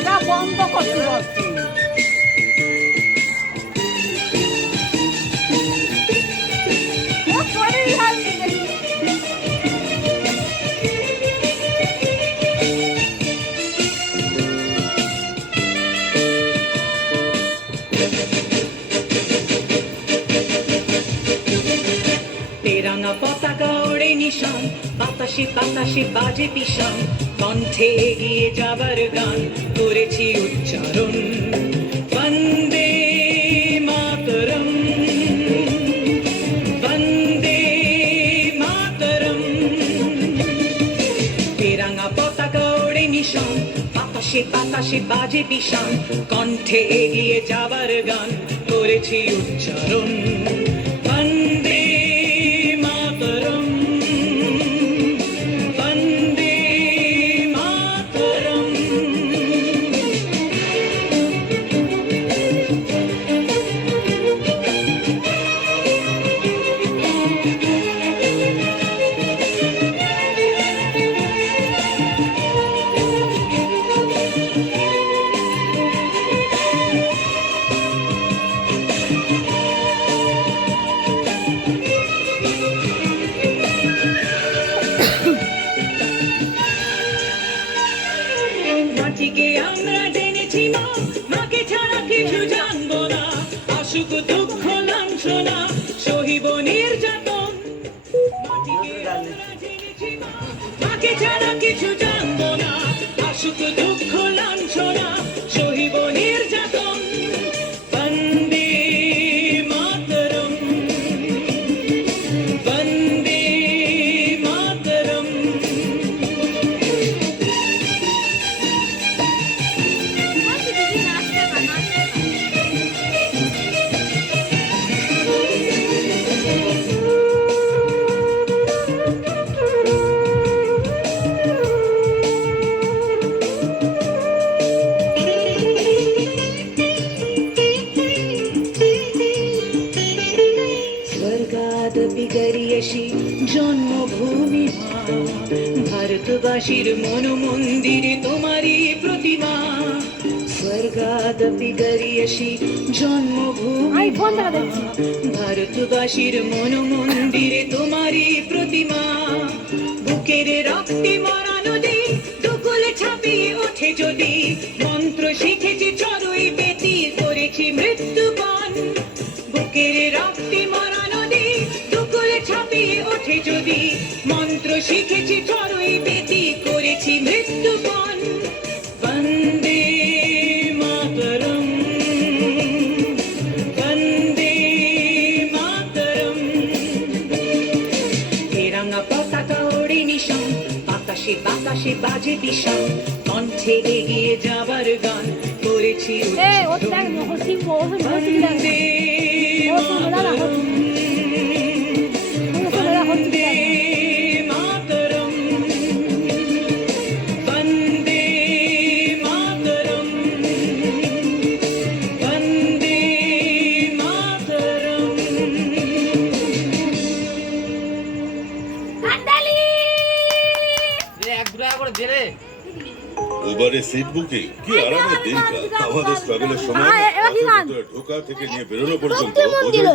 ওটা বন্ধ করতে বলছি। তেরাঙা পতাকা ওড়ে নিশান, বাতাসে বাতাসে বাজে পিশান, কণ্ঠে এগিয়ে যাবার গান করেছি উচ্চারণ। বন্দে মাতরম, বন্দে মাতরম। তেরাঙা পতাকা ওড়ে নিশান, বাতাসে বাতাসে বাজে পিশান, কণ্ঠে এগিয়ে যাবার গান করেছি উচ্চারণ। বন্দে মাতরম, বন্দে মাতরম। মাটিকে আমরা জেনেছি মা, মাকে ছাড়া কিছু জানবো না। আসুক দুঃখ লাঞ্ছনা, সহিব নির্যাতন। মাটিকে আমরা জেনেছি মা, মাকে ছাড়া কিছু জানবো না। আসুক দুঃখ লাঞ্ছনা, সহিব নির্যাতন। বন্দে মাতরম, বন্দে মাতরম। স্বর্গাদপি গরিয়সী জন্মভূমি মা, ভারতবাসীর মন মন্দিরে তোমারই প্রতিমা। স্বর্গাদপি গরিয়সী জন্মভূমি মা, ভারতবাসীর মন মন্দিরে তোমারই প্রতিমা। বুকের রক্তে মরা নদী দুকুলে ছাপিয়ে ওঠে যদি, মন্ত্র শিখেছি চড়ুই বেতি করেছি মৃত্যুপণ। বুকের রক্তে মরা নদী দুকুলে ছাপিয়ে ওঠে যদি, মন্ত্র শিখেছি চড়ুই বেতি করেছি মৃত্যুপণ। বন্দে মাতরম, বন্দে মাতরম। তেরাঙা পতাকা ওড়ে নিশান, বাতাসে বাতাসে বাজে পিশান, কণ্ঠে এগিয়ে যাবার গান করেছি উচ্চারণ। বন্দে মাতরম, বন্দে মাতরম, বন্দে মাতরম, বন্দে মাতরম। এবারে সিট বুকিং কি আরামের দিনকাল। আমাদের স্ট্রাগলের সময় ঢোকা থেকে নিয়ে বেরোনো পর্যন্ত বোঝাই যেত